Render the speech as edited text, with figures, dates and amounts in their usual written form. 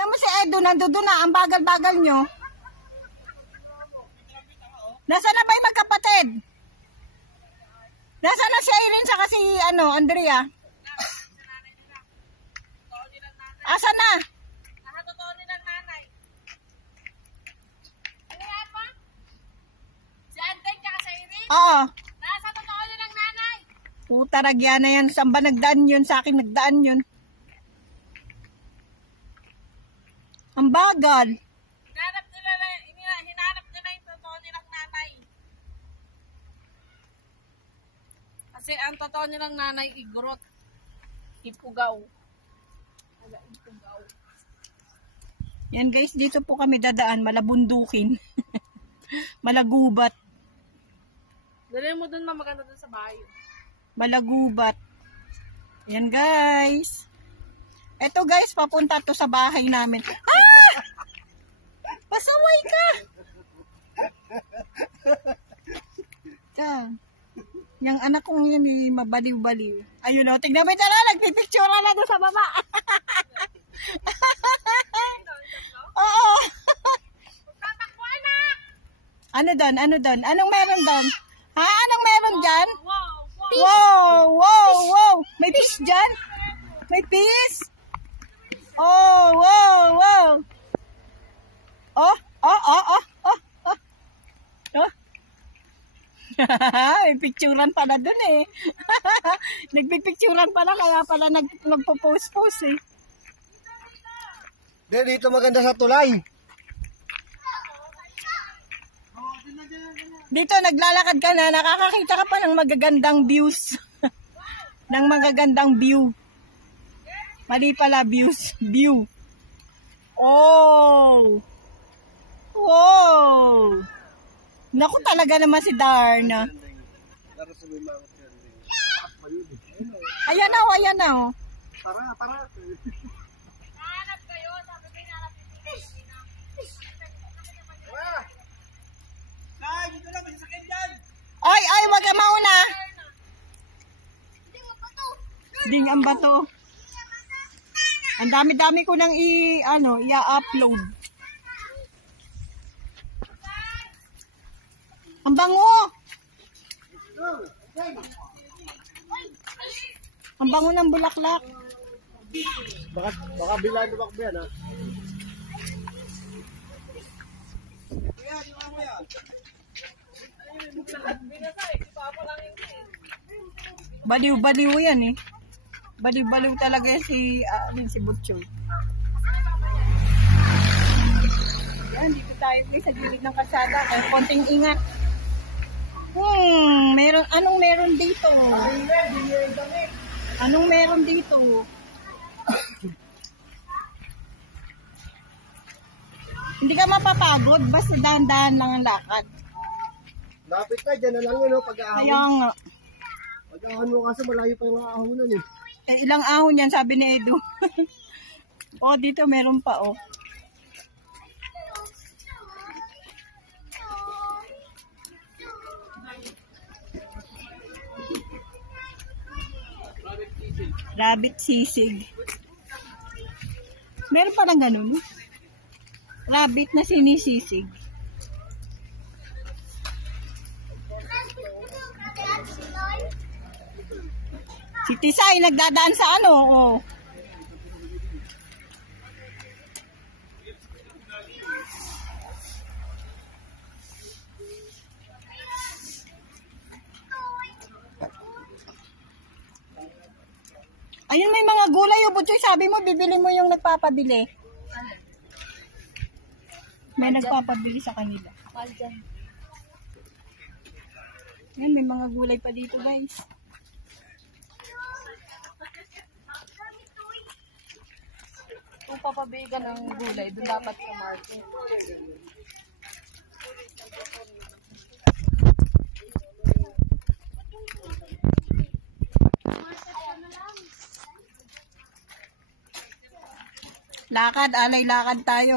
Tignan mo si Edo, nandoon na, ang bagal-bagal nyo. Nasaan na ba yung magkapatid? Nasaan na si Irene sa kasi, Andrea? Asa na? Nasa totoo nilang nanay. Ano yan pa? Si Antay tsaka si Irene? Oo. Nasa totoo nilang nanay. Puta, ragya na yan. Saan ba nagdaan yun? Sa akin nagdaan yun. Ang bagal. Hinanap nila yung totoo nilang nanay. Kasi ang totoo nilang nanay, Igrot. Ipugaw. Ipugaw. Yan guys, dito po kami dadaan. Malabundukin. Malagubat. Dali mo dun, maganda dun sa bahay. Malagubat. Yan guys. Eto guys, papunta to sa bahay namin. Ah! Pasaway ka! Yung anak kong yun eh, mabaliw-baliw. Ayun o, tignan mo ito na, nagpipictura na doon sa baba. Oo. Ano doon? Anong meron doon? Ha? Anong meron dyan? Wow! May fish dyan? May fish? Oh. May picturean pala dun eh. Nagpipicturean pala, kaya pala nagpo-post eh. Dito maganda sa tulay. Dito naglalakad ka na, nakakakita ka pa ng magagandang views. Ng magagandang view. Mali pala, view. Oh! Wow! Naku talaga naman si Darna. Ayan na oh. Para. Hanap kayo, sabi ko hanap Dito na, may sakit yan. Ay, wag ka mauna. Ding ang bato. Ang dami-dami ko nang i-upload. Ang bango. Ang bango ng bulaklak. Baka bilaan na bakbo yan, ha? Baliw-baliw yan eh. Baliw-baliw talaga si Butchol. Yan, dito tayo sa gilid ng kalsada. Ay, konting ingat. Anong meron dito? Anong meron dito? Hindi ka mapapagod, basta dahan-dahan lang ang lakad. Lapit na, dyan na lang yun, pag-ahon. Kaya nga. Pag-ahon mo kasi malayo pa yung ahonan eh. Ilang ahon yan, sabi ni Edo. Dito meron pa Rabbit sisig. Meron pa lang ganun. Rabbit na sinisisig. Si Tisay nagdadaan sa Ayun, may mga gulay. Butchoy, sabi mo, bibili mo yung nagpapabili. May nagpapabili sa kanila. Yan, may mga gulay pa dito, guys. Kung papabigan ng gulay, doon dapat sa market. Lakad, alay lakad tayo.